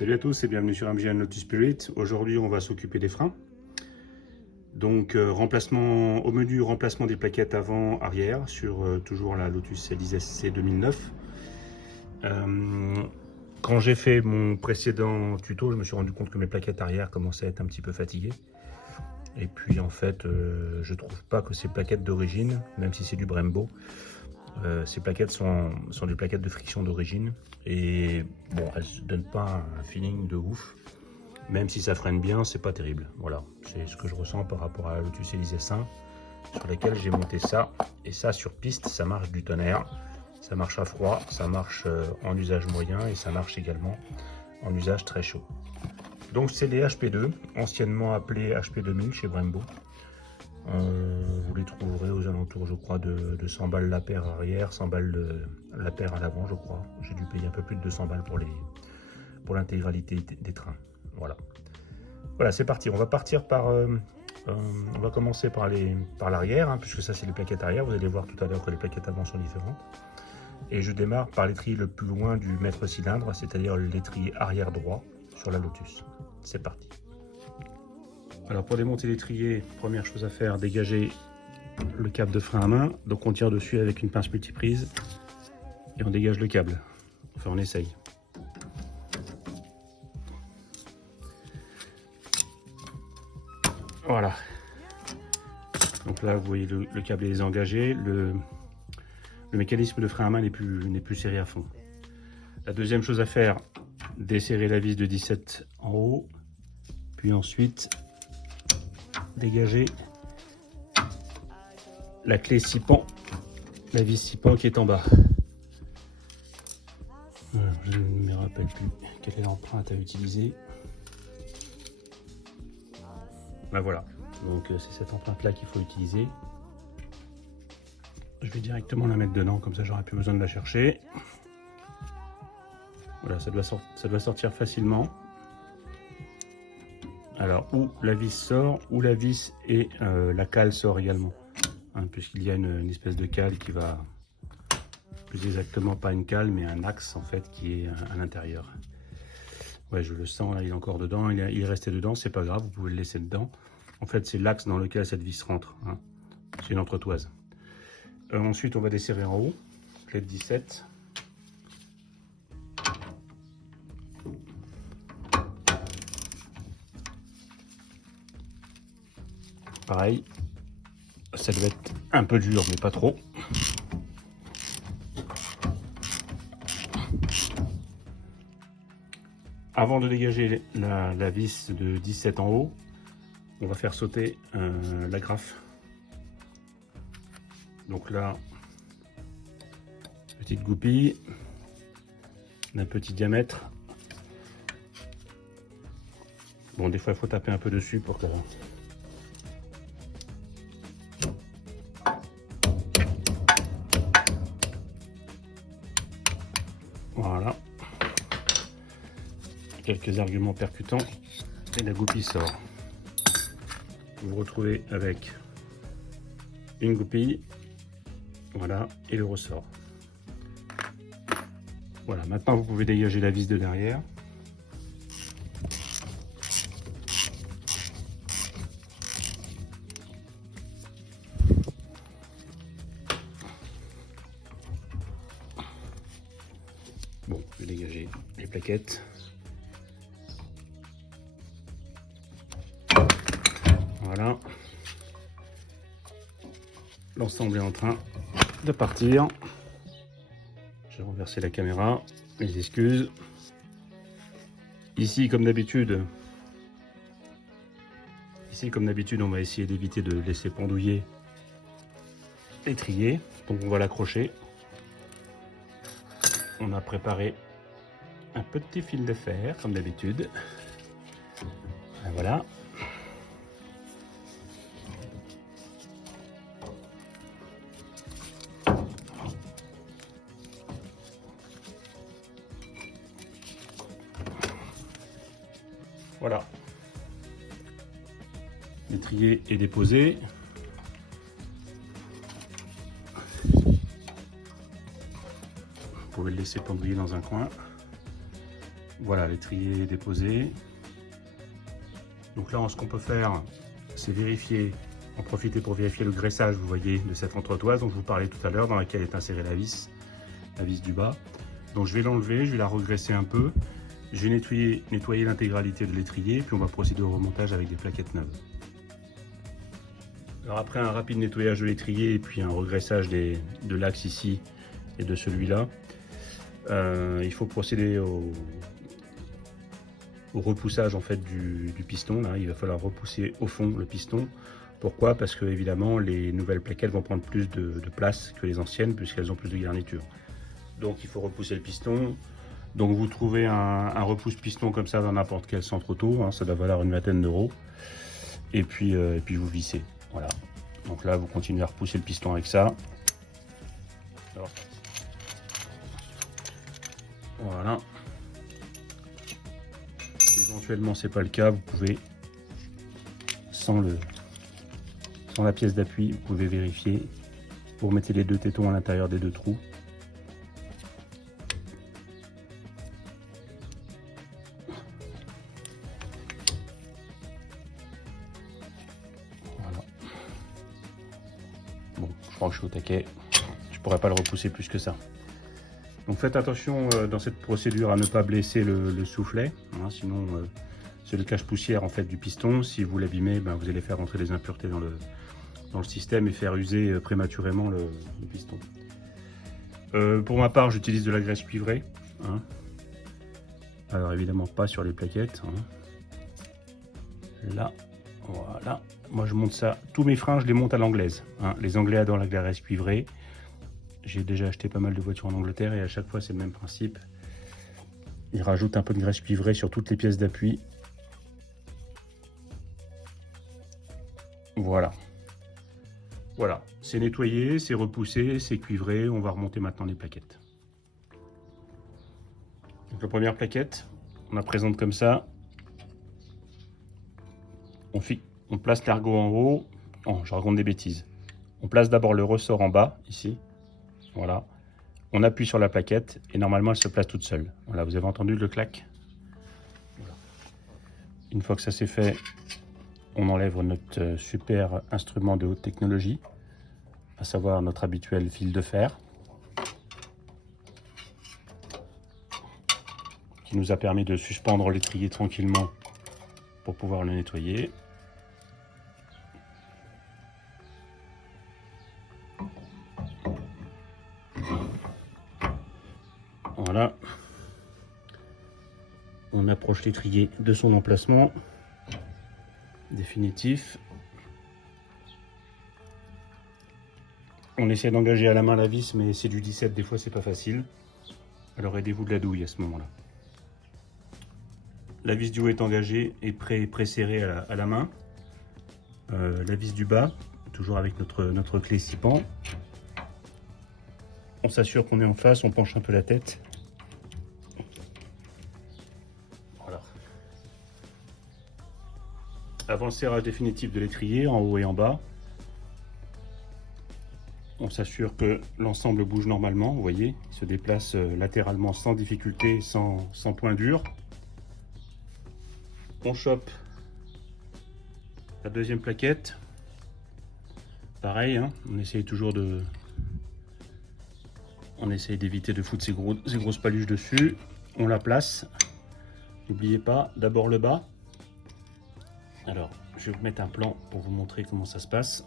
Salut à tous et bienvenue sur MJN Lotus Spirit. Aujourd'hui on va s'occuper des freins. Donc remplacement au menu, remplacement des plaquettes avant-arrière sur toujours la Lotus Elise SC 2009. Quand j'ai fait mon précédent tuto, je me suis rendu compte que mes plaquettes arrière commençaient à être un petit peu fatiguées. Et puis en fait, je trouve pas que ces plaquettes d'origine, même si c'est du Brembo, ces plaquettes sont des plaquettes de friction d'origine. Et bon, elles ne donnent pas un feeling de ouf. Même si ça freine bien, c'est pas terrible. Voilà, c'est ce que je ressens par rapport à la Lotus Elise S1, sur laquelle j'ai monté ça. Et ça, sur piste, ça marche du tonnerre. Ça marche à froid, ça marche en usage moyen et ça marche également en usage très chaud. Donc c'est les HP2, anciennement appelés HP2000 chez Brembo. Vous les trouverez aux alentours, je crois, de 100 balles la paire arrière, 100 balles la paire à l'avant, je crois. J'ai dû payer un peu plus de 200 balles pour l'intégralité des trains. Voilà, c'est parti. On va partir par... on va commencer par l'arrière, hein, puisque ça c'est les plaquettes arrière. Vous allez voir tout à l'heure que les plaquettes avant sont différentes. Et je démarre par l'étrier le plus loin du mètre cylindre, c'est-à-dire l'étrier arrière droit sur la Lotus. C'est parti. Alors pour démonter l'étrier, première chose à faire, dégager le câble de frein à main. Donc on tire dessus avec une pince multiprise et on dégage le câble. Enfin on essaye. Voilà. Donc là vous voyez le câble est désengagé. Le mécanisme de frein à main n'est plus serré à fond. La deuxième chose à faire, desserrer la vis de 17 en haut, puis ensuite dégager la clé 6 pans, la vis 6 pans qui est en bas. Je ne me rappelle plus quelle est l'empreinte à utiliser. Ben voilà, donc c'est cette empreinte là qu'il faut utiliser. Je vais directement la mettre dedans, comme ça j'aurai plus besoin de la chercher. Voilà, ça doit sortir facilement. Alors, où la vis sort, où la vis et la cale sort également. Hein, puisqu'il y a une espèce de cale qui va, plus exactement pas une cale, mais un axe en fait qui est à l'intérieur. Ouais, je le sens, là il est encore dedans, il est resté dedans, c'est pas grave, vous pouvez le laisser dedans. En fait, c'est l'axe dans lequel cette vis rentre. Hein. C'est une entretoise. Ensuite, on va desserrer en haut, clé de 17. Pareil, ça doit être un peu dur, mais pas trop. Avant de dégager la vis de 17 en haut, on va faire sauter la graffe. Donc là, petite goupille d'un petit diamètre. Bon, des fois il faut taper un peu dessus pour que... Voilà. Quelques arguments percutants et la goupille sort. Vous vous retrouvez avec une goupille, voilà, et le ressort. Voilà, maintenant vous pouvez dégager la vis de derrière. Bon, je vais dégager les plaquettes. Voilà. L'ensemble est en train de partir. J'ai renversé la caméra, mes excuses. Ici, comme d'habitude, on va essayer d'éviter de laisser pendouiller l'étrier. Donc on va l'accrocher. On a préparé un petit fil de fer, comme d'habitude. Voilà. Voilà. L'étrier est déposé. Vous pouvez le laisser pendouiller dans un coin. Voilà, l'étrier est déposé. Donc là, ce qu'on peut faire, c'est vérifier, en profiter pour vérifier le graissage, vous voyez, de cette entretoise dont je vous parlais tout à l'heure, dans laquelle est insérée la vis du bas. Donc je vais l'enlever, je vais la regresser un peu. Je vais nettoyer l'intégralité de l'étrier, puis on va procéder au remontage avec des plaquettes neuves. Alors après un rapide nettoyage de l'étrier et puis un regraissage de l'axe ici et de celui-là, il faut procéder au repoussage en fait du piston. Là, il va falloir repousser au fond le piston. Pourquoi? Parce que évidemment les nouvelles plaquettes vont prendre plus de place que les anciennes puisqu'elles ont plus de garniture. Donc il faut repousser le piston. Donc vous trouvez un repousse piston comme ça dans n'importe quel centre auto, hein, ça doit valoir une vingtaine d'euros. Et puis vous vissez. Voilà. Donc là vous continuez à repousser le piston avec ça. Alors, voilà. Éventuellement c'est pas le cas, vous pouvez sans la pièce d'appui, vous pouvez vérifier. Vous remettez les deux tétons à l'intérieur des deux trous. Voilà. Bon, je crois que je suis au taquet. Je pourrais pas le repousser plus que ça. Donc faites attention dans cette procédure à ne pas blesser le soufflet, hein, sinon c'est le cache-poussière en fait du piston. Si vous l'abîmez, vous allez faire rentrer des impuretés dans le système et faire user prématurément le piston. Pour ma part, j'utilise de la graisse cuivrée. Hein. Alors évidemment pas sur les plaquettes. Hein. Là, voilà. Moi je monte ça. Tous mes freins, je les monte à l'anglaise. Hein. Les Anglais adorent la graisse cuivrée. J'ai déjà acheté pas mal de voitures en Angleterre et à chaque fois c'est le même principe. Ils rajoutent un peu de graisse cuivrée sur toutes les pièces d'appui. Voilà. Voilà, c'est nettoyé, c'est repoussé, c'est cuivré. On va remonter maintenant les plaquettes. Donc la première plaquette, on la présente comme ça. On place l'ergot en haut. Oh, je raconte des bêtises. On place d'abord le ressort en bas, ici. Voilà. On appuie sur la plaquette et normalement elle se place toute seule. Voilà, vous avez entendu le clac. Voilà. Une fois que ça c'est fait, on enlève notre super instrument de haute technologie, à savoir notre habituel fil de fer, qui nous a permis de suspendre l'étrier tranquillement pour pouvoir le nettoyer. Voilà. On approche l'étrier de son emplacement définitif. On essaie d'engager à la main la vis, mais c'est du 17, des fois c'est pas facile. Alors aidez-vous de la douille à ce moment-là. La vis du haut est engagée et pré-serrée à la main. La vis du bas, toujours avec notre clé 6 pans. On s'assure qu'on est en face, on penche un peu la tête. Voilà. Avant le serrage définitif de l'étrier, en haut et en bas, on s'assure que l'ensemble bouge normalement, vous voyez, il se déplace latéralement sans difficulté, sans point dur. On chope la deuxième plaquette. Pareil, hein, on essaye toujours d'éviter de foutre ces grosses paluches dessus. On la place. N'oubliez pas, d'abord le bas. Alors, je vais vous mettre un plan pour vous montrer comment ça se passe.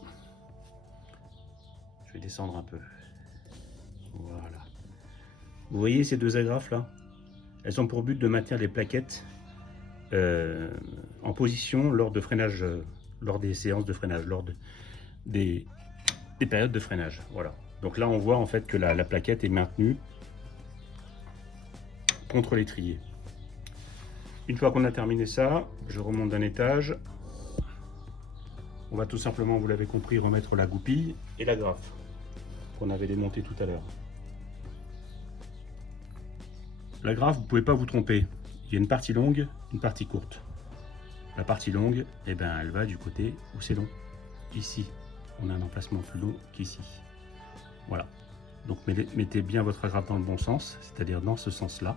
Je vais descendre un peu. Voilà. Vous voyez ces deux agrafes là? Elles ont pour but de maintenir les plaquettes en position lors de freinage, lors des séances de freinage, lors des périodes de freinage. Voilà. Donc là, on voit en fait que la plaquette est maintenue contre l'étrier. Une fois qu'on a terminé ça, je remonte d'un étage. On va tout simplement, vous l'avez compris, remettre la goupille et la grafe qu'on avait démontée tout à l'heure. La grafe, vous ne pouvez pas vous tromper. Il y a une partie longue, une partie courte. La partie longue, eh ben, elle va du côté où c'est long. Ici, on a un emplacement plus long qu'ici. Voilà. Donc mettez bien votre agrafe dans le bon sens, c'est-à-dire dans ce sens-là.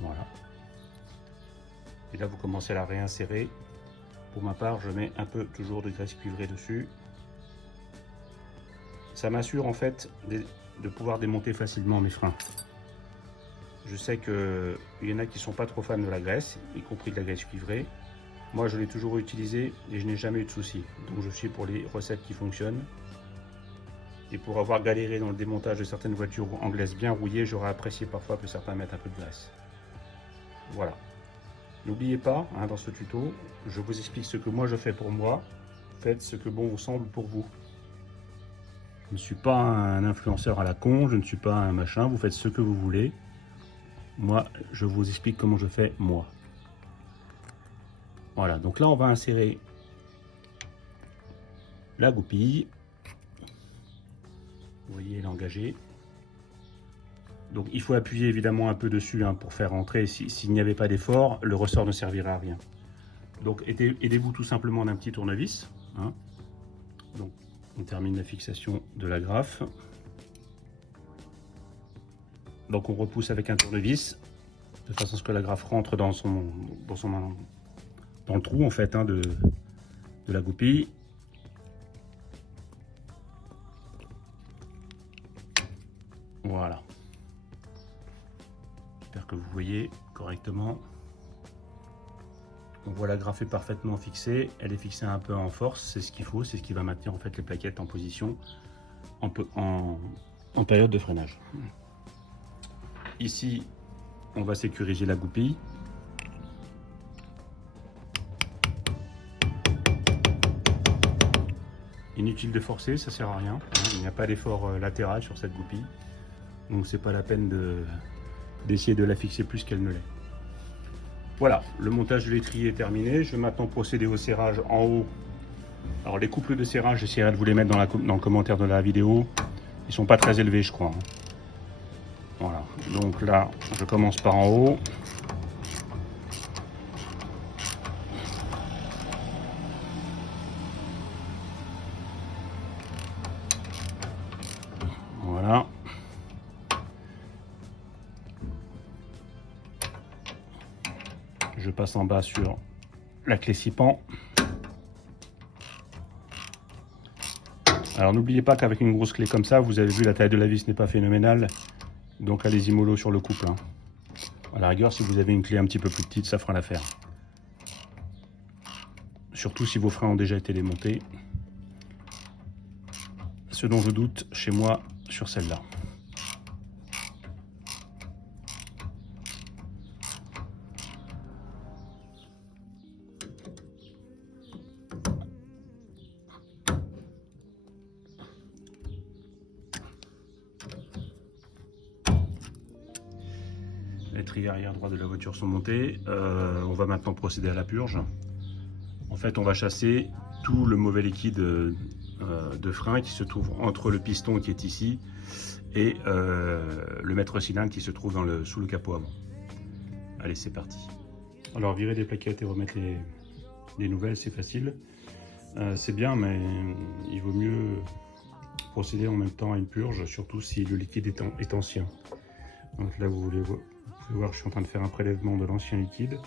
Voilà. Et là, vous commencez à la réinsérer. Pour ma part, je mets un peu toujours de graisse cuivrée dessus. Ça m'assure en fait de pouvoir démonter facilement mes freins. Je sais qu'il y en a qui ne sont pas trop fans de la graisse, y compris de la graisse cuivrée. Moi, je l'ai toujours utilisée et je n'ai jamais eu de soucis. Donc, je suis pour les recettes qui fonctionnent. Et pour avoir galéré dans le démontage de certaines voitures anglaises bien rouillées, j'aurais apprécié parfois que certains mettent un peu de graisse. Voilà. N'oubliez pas, hein, dans ce tuto, je vous explique ce que moi je fais pour moi. Faites ce que bon vous semble pour vous. Je ne suis pas un influenceur à la con, je ne suis pas un machin, vous faites ce que vous voulez. Moi, je vous explique comment je fais moi. Voilà, donc là on va insérer la goupille. Vous voyez, elle est engagée. Donc il faut appuyer évidemment un peu dessus hein, pour faire rentrer. S'il n'y avait pas d'effort, le ressort ne servirait à rien. Donc aidez-vous tout simplement d'un petit tournevis. Hein. Donc on termine la fixation de la graffe. Donc on repousse avec un tournevis de façon à ce que la graffe rentre dans le trou en fait hein, de la goupille. Voilà. J'espère que vous voyez correctement. On voit la graffe est parfaitement fixée. Elle est fixée un peu en force, c'est ce qu'il faut, c'est ce qui va maintenir en fait les plaquettes en position en période de freinage. Ici, on va sécuriser la goupille. Inutile de forcer, ça sert à rien. Il n'y a pas d'effort latéral sur cette goupille. Donc c'est pas la peine d'essayer de la fixer plus qu'elle ne l'est. Voilà, le montage de l'étrier est terminé. Je vais maintenant procéder au serrage en haut. Alors les couples de serrage, j'essaierai de vous les mettre dans le commentaire de la vidéo. Ils sont pas très élevés je crois. Voilà, donc là je commence par en haut. Voilà. Je passe en bas sur la clé 6 pans. Alors n'oubliez pas qu'avec une grosse clé comme ça, vous avez vu la taille de la vis n'est pas phénoménale. Donc allez-y mollo sur le couple. Hein. À la rigueur, si vous avez une clé un petit peu plus petite, ça fera l'affaire. Surtout si vos freins ont déjà été démontés. Ce dont je doute chez moi sur celle-là. Les triers arrière droit de la voiture sont montés. On va maintenant procéder à la purge. En fait, on va chasser tout le mauvais liquide de frein qui se trouve entre le piston qui est ici et le maître cylindre qui se trouve sous le capot avant. Allez, c'est parti. Alors, virer des plaquettes et remettre les nouvelles, c'est facile. C'est bien, mais il vaut mieux procéder en même temps à une purge, surtout si le liquide est ancien. Donc là, vous pouvez voir, je suis en train de faire un prélèvement de l'ancien liquide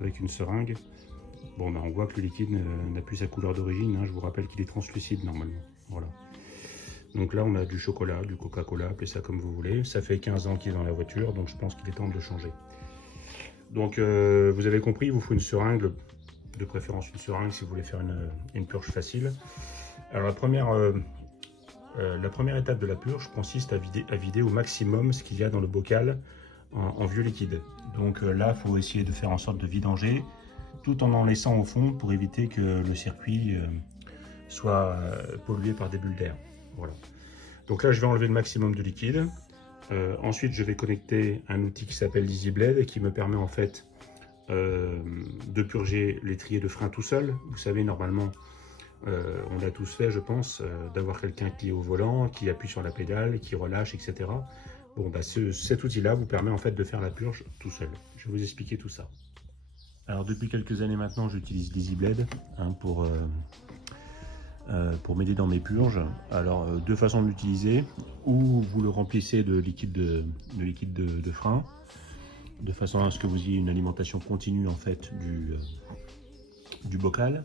avec une seringue. Bon, ben, on voit que le liquide n'a plus sa couleur d'origine. Hein. Je vous rappelle qu'il est translucide normalement. Voilà. Donc là, on a du chocolat, du Coca-Cola, appelez ça comme vous voulez. Ça fait 15 ans qu'il est dans la voiture, donc je pense qu'il est temps de le changer. Donc, vous avez compris, il vous faut une seringue, de préférence une seringue si vous voulez faire une purge facile. Alors, la première étape de la purge consiste à vider au maximum ce qu'il y a dans le bocal en vieux liquide. Donc là, il faut essayer de faire en sorte de vidanger tout en laissant au fond pour éviter que le circuit soit pollué par des bulles d'air. Voilà. Donc là, je vais enlever le maximum de liquide. Ensuite, je vais connecter un outil qui s'appelle EasyBlade et qui me permet en fait de purger l'étrier de frein tout seul. Vous savez, normalement, on l'a tous fait, je pense, d'avoir quelqu'un qui est au volant, qui appuie sur la pédale, qui relâche, etc. Bon, bah, cet outil-là vous permet en fait de faire la purge tout seul. Je vais vous expliquer tout ça. Alors, depuis quelques années maintenant, j'utilise l'EasyBlade hein, pour m'aider dans mes purges. Alors, deux façons de l'utiliser. Ou vous le remplissez de liquide de frein, de façon à ce que vous ayez une alimentation continue en fait du bocal.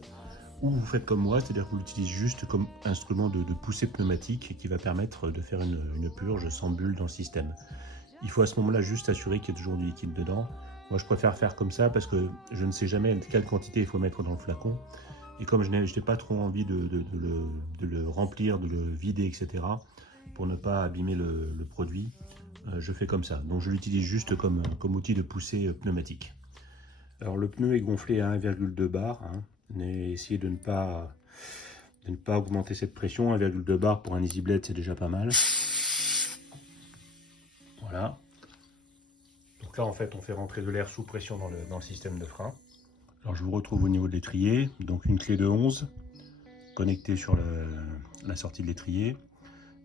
Ou vous faites comme moi, c'est-à-dire que vous l'utilisez juste comme instrument de poussée pneumatique qui va permettre de faire une purge sans bulle dans le système. Il faut à ce moment-là juste s'assurer qu'il y a toujours du liquide dedans. Moi je préfère faire comme ça parce que je ne sais jamais quelle quantité il faut mettre dans le flacon. Et comme je n'ai pas trop envie de le remplir, de le vider, etc., pour ne pas abîmer le produit, je fais comme ça. Donc je l'utilise juste comme outil de poussée pneumatique. Alors le pneu est gonflé à 1,2 bar. Mais essayez de ne pas augmenter cette pression. 1,2 bar pour un Easy Blade, c'est déjà pas mal. Voilà. Donc là, en fait, on fait rentrer de l'air sous pression dans le système de frein. Alors je vous retrouve au niveau de l'étrier. Donc une clé de 11 connectée sur la sortie de l'étrier,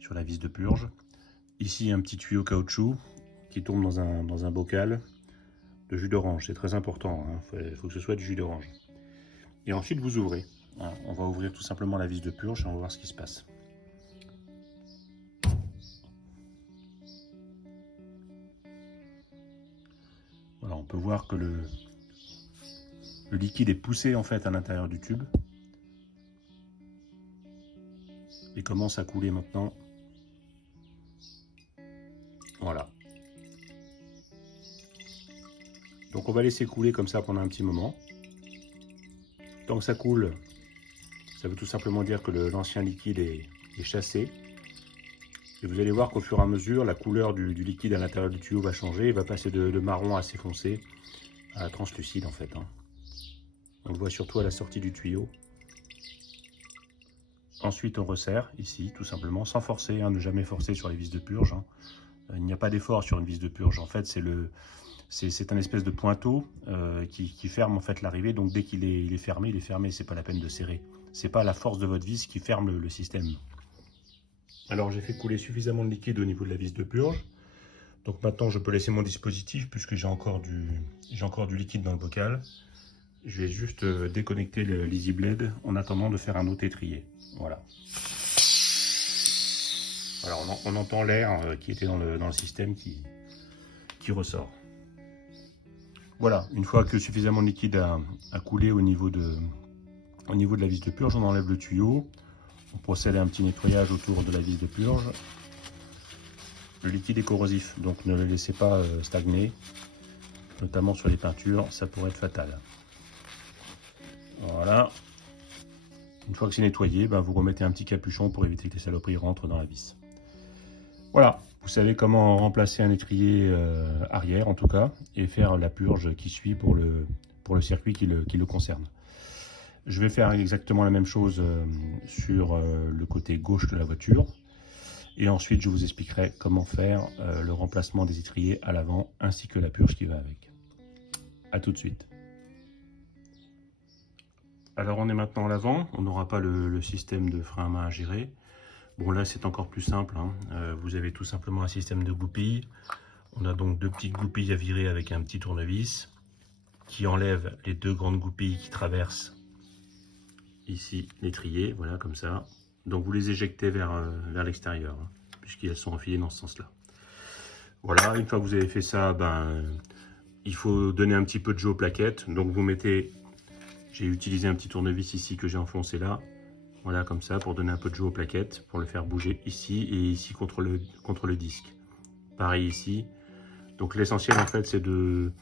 sur la vis de purge. Ici, un petit tuyau caoutchouc qui tourne dans un bocal de jus d'orange. C'est très important, il faut que ce soit du jus d'orange. Et ensuite, vous ouvrez. On va ouvrir tout simplement la vis de purge et on va voir ce qui se passe. Voilà, on peut voir que le liquide est poussé en fait à l'intérieur du tube. Et commence à couler maintenant. Voilà. Donc on va laisser couler comme ça pendant un petit moment. Tant que ça coule, ça veut tout simplement dire que l'ancien liquide est chassé. Et vous allez voir qu'au fur et à mesure, la couleur du liquide à l'intérieur du tuyau va changer. Il va passer de marron assez foncé à translucide en fait. On le voit surtout à la sortie du tuyau. Ensuite, on resserre ici, tout simplement, sans forcer, ne jamais forcer sur les vis de purge. Il n'y a pas d'effort sur une vis de purge. En fait, c'est un espèce de pointeau qui ferme en fait l'arrivée. Donc dès qu'il est fermé, il est fermé. C'est pas la peine de serrer. C'est pas la force de votre vis qui ferme le système. Alors j'ai fait couler suffisamment de liquide au niveau de la vis de purge. Donc maintenant je peux laisser mon dispositif puisque j'ai encore du liquide dans le bocal. Je vais juste déconnecter l'Easy Blade en attendant de faire un autre étrier. Voilà. Alors on entend l'air qui était dans le système qui ressort. Voilà, une fois que suffisamment de liquide a coulé au niveau de la vis de purge, on enlève le tuyau. On procède à un petit nettoyage autour de la vis de purge. Le liquide est corrosif, donc ne le laissez pas stagner, notamment sur les peintures, ça pourrait être fatal. Voilà. Une fois que c'est nettoyé, vous remettez un petit capuchon pour éviter que les saloperies rentrent dans la vis. Voilà, vous savez comment remplacer un étrier arrière en tout cas, et faire la purge qui suit pour le circuit qui le concerne. Je vais faire exactement la même chose sur le côté gauche de la voiture. Et ensuite, je vous expliquerai comment faire le remplacement des étriers à l'avant, ainsi que la purge qui va avec. A tout de suite. Alors on est maintenant à l'avant, on n'aura pas le système de frein à main à gérer. Bon là c'est encore plus simple, vous avez tout simplement un système de goupilles. On a donc deux petites goupilles à virer avec un petit tournevis qui enlève les deux grandes goupilles qui traversent ici l'étrier, voilà comme ça. Donc vous les éjectez vers l'extérieur, puisqu'elles sont enfilées dans ce sens-là. Voilà, une fois que vous avez fait ça, il faut donner un petit peu de jeu aux plaquettes. Donc vous mettez, j'ai utilisé un petit tournevis ici que j'ai enfoncé là. Voilà comme ça pour donner un peu de jeu aux plaquettes, pour le faire bouger ici et ici contre le disque. Pareil ici. Donc l'essentiel en fait c'est de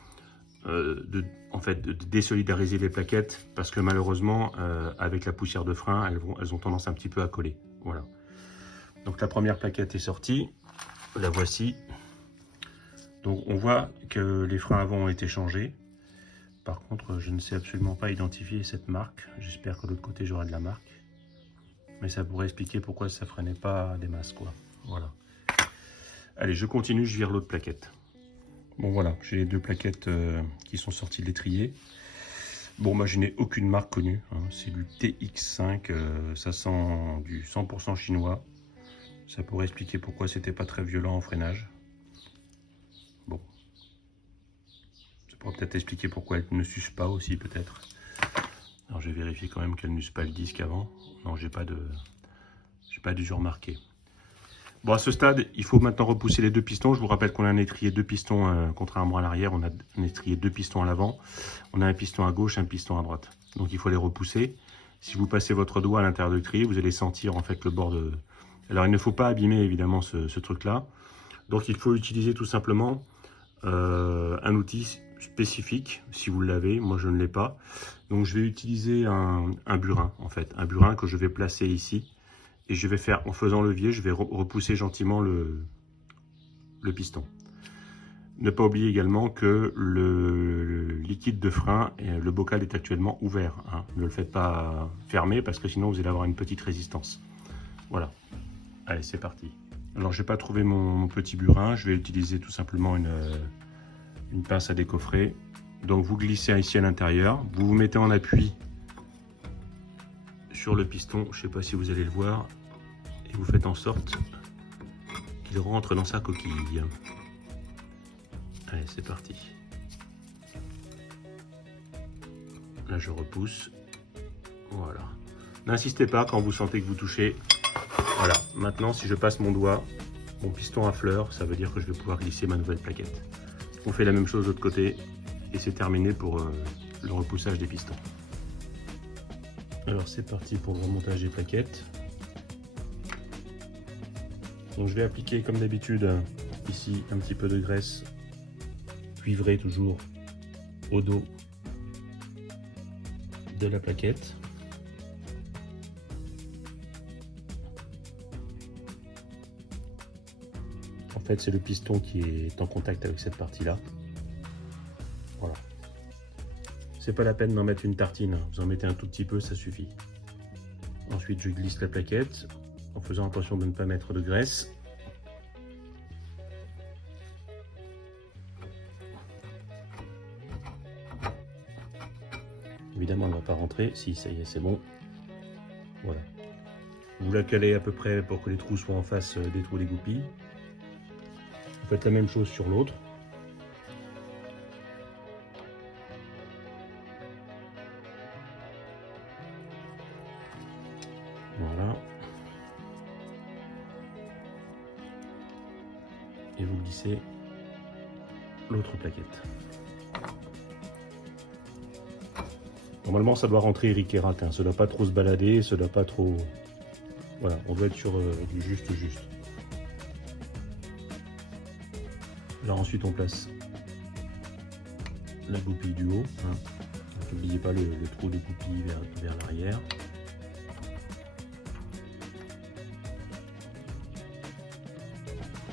désolidariser les plaquettes parce que malheureusement avec la poussière de frein elles ont tendance un petit peu à coller. Voilà. Donc la première plaquette est sortie, la voici. Donc on voit que les freins avant ont été changés. Par contre je ne sais absolument pas identifier cette marque. J'espère que de l'autre côté j'aurai de la marque. Mais ça pourrait expliquer pourquoi ça freinait pas des masses quoi. Voilà. Allez, je continue, je vire l'autre plaquette. Bon voilà, j'ai les deux plaquettes qui sont sorties de l'étrier. Bon, moi je n'ai aucune marque connue, c'est du TX5, ça sent du 100% chinois. Ça pourrait expliquer pourquoi c'était pas très violent en freinage. Bon. Ça pourrait peut-être expliquer pourquoi elle ne s'use pas aussi peut-être. Alors je vais vérifier quand même qu'elle n'use pas le disque avant. Non, j'ai pas d'usure marquée. Bon, à ce stade, il faut maintenant repousser les deux pistons. Je vous rappelle qu'on a un étrier deux pistons, contrairement à l'arrière, on a un étrier deux pistons à l'avant. On a un piston à gauche, un piston à droite. Donc il faut les repousser. Si vous passez votre doigt à l'intérieur de l'étrier, vous allez sentir en fait le bord de... Alors il ne faut pas abîmer évidemment ce truc-là. Donc il faut utiliser tout simplement un outil spécifique, si vous l'avez. Moi je ne l'ai pas. Donc je vais utiliser un burin en fait. Un burin que je vais placer ici. Et je vais faire, en faisant levier, je vais repousser gentiment le piston. Ne pas oublier également que le liquide de frein, le bocal est actuellement ouvert. Hein. Ne le faites pas fermer parce que sinon vous allez avoir une petite résistance. Voilà. Allez, c'est parti. Alors, je n'ai pas trouvé mon petit burin. Je vais utiliser tout simplement une pince à décoffrer. Donc, vous glissez ici à l'intérieur. Vous vous mettez en appui sur le piston, je ne sais pas si vous allez le voir, et vous faites en sorte qu'il rentre dans sa coquille. Allez, c'est parti. Là, je repousse. Voilà. N'insistez pas quand vous sentez que vous touchez. Voilà. Maintenant, si je passe mon doigt, mon piston à fleur, ça veut dire que je vais pouvoir glisser ma nouvelle plaquette. On fait la même chose de l'autre côté et c'est terminé pour le repoussage des pistons. Alors c'est parti pour le remontage des plaquettes. Donc je vais appliquer comme d'habitude ici un petit peu de graisse cuivrée toujours au dos de la plaquette. En fait c'est le piston qui est en contact avec cette partie là. Voilà. C'est pas la peine d'en mettre une tartine, vous en mettez un tout petit peu, ça suffit. Ensuite, je glisse la plaquette en faisant attention de ne pas mettre de graisse. Évidemment, elle ne va pas rentrer. Si, ça y est, c'est bon. Voilà. Vous la calez à peu près pour que les trous soient en face des trous des goupilles. Vous faites la même chose sur l'autre. Voilà. Et vous glissez l'autre plaquette. Normalement, ça doit rentrer Eric et Rack, hein. Ça ne doit pas trop se balader, ça ne doit pas trop... Voilà, on doit être sur du juste. Alors ensuite, on place la goupille du haut. Hein. N'oubliez pas le trou de goupille vers l'arrière.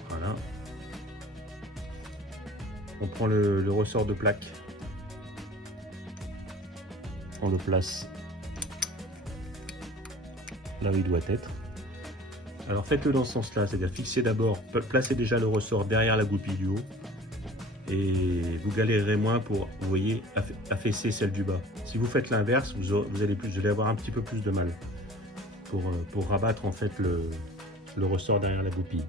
Voilà. On prend le ressort de plaque. On le place là où il doit être. Alors faites-le dans ce sens-là, c'est-à-dire fixez d'abord, placez déjà le ressort derrière la goupille du haut et vous galérerez moins pour, vous voyez, affaisser celle du bas. Si vous faites l'inverse, vous allez avoir un petit peu plus de mal pour rabattre en fait le ressort derrière la goupille.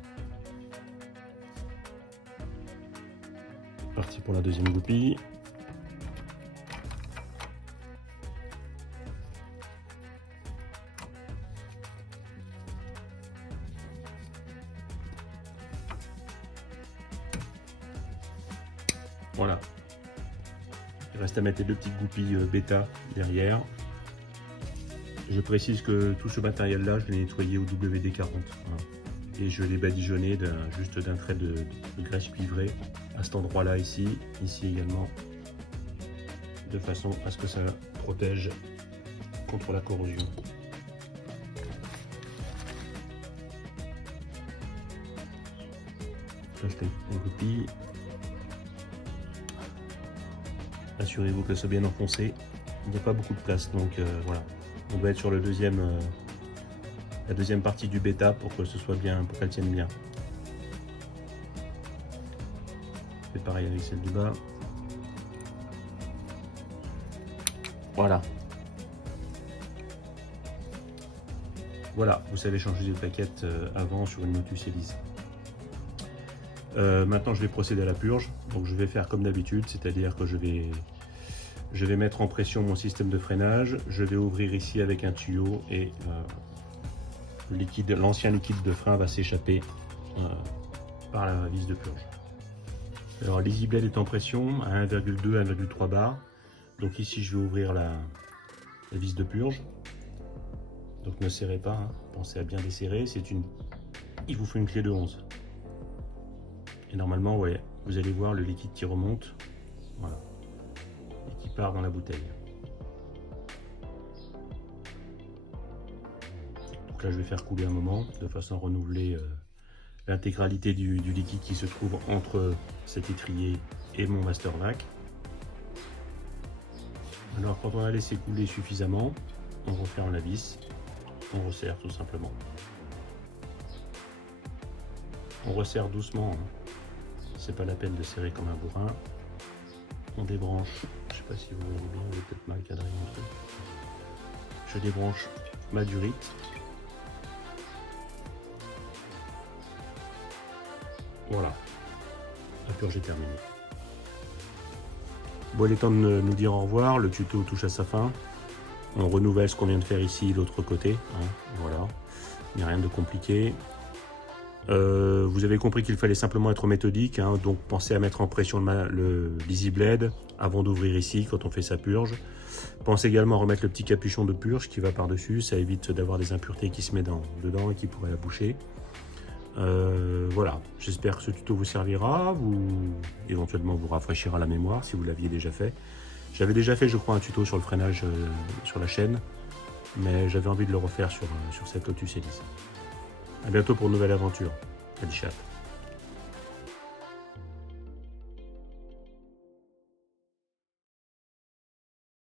Parti pour la deuxième goupille. Voilà. Il reste à mettre les deux petites goupilles bêta derrière. Je précise que tout ce matériel là, je l'ai nettoyé au WD-40. Voilà. Et je l'ai badigeonné juste d'un trait de graisse cuivrée à cet endroit là ici également, de façon à ce que ça protège contre la corrosion. Achetez une goupille. Assurez-vous qu'elle soit bien enfoncée. Il n'y a pas beaucoup de place, donc voilà. On doit être sur la deuxième partie du bêta pour que ce soit bien, pour qu'elle tienne bien. C'est pareil avec celle du bas. Voilà. Voilà, vous savez changer les plaquettes avant sur une Motus Elise. Maintenant, je vais procéder à la purge. Donc, je vais faire comme d'habitude, c'est-à-dire que je vais mettre en pression mon système de freinage. Je vais ouvrir ici avec un tuyau et l'ancien liquide de frein va s'échapper par la vis de purge. Alors l'EasyBlade est en pression à 1,2 à 1,3 bar. Donc ici je vais ouvrir la vis de purge. Donc ne serrez pas, hein. Pensez à bien desserrer. Il vous faut une clé de 11. Et normalement, ouais, vous allez voir le liquide qui remonte, voilà, et qui part dans la bouteille. Donc là, je vais faire couler un moment, de façon à renouveler l'intégralité du liquide qui se trouve entre cet étrier et mon master vac. Alors, quand on a laissé couler suffisamment, on referme la vis, on resserre tout simplement. On resserre doucement, hein. C'est pas la peine de serrer comme un bourrin. On débranche, je sais pas si vous voyez bien, vous avez peut-être mal cadré mon truc. Je débranche ma durite. Voilà, la purge est terminée. Bon, il est temps de nous dire au revoir, le tuto touche à sa fin. On renouvelle ce qu'on vient de faire ici, l'autre côté, hein. Voilà, il n'y a rien de compliqué. Vous avez compris qu'il fallait simplement être méthodique, hein, donc pensez à mettre en pression l'EasyBlade avant d'ouvrir ici quand on fait sa purge. Pensez également à remettre le petit capuchon de purge qui va par-dessus, ça évite d'avoir des impuretés qui se mettent dedans et qui pourraient la boucher. Voilà, j'espère que ce tuto vous servira, éventuellement vous rafraîchira la mémoire si vous l'aviez déjà fait. J'avais déjà fait, je crois, un tuto sur le freinage sur la chaîne, mais j'avais envie de le refaire sur cette Lotus Elise. A bientôt pour une nouvelle aventure. Salut chat.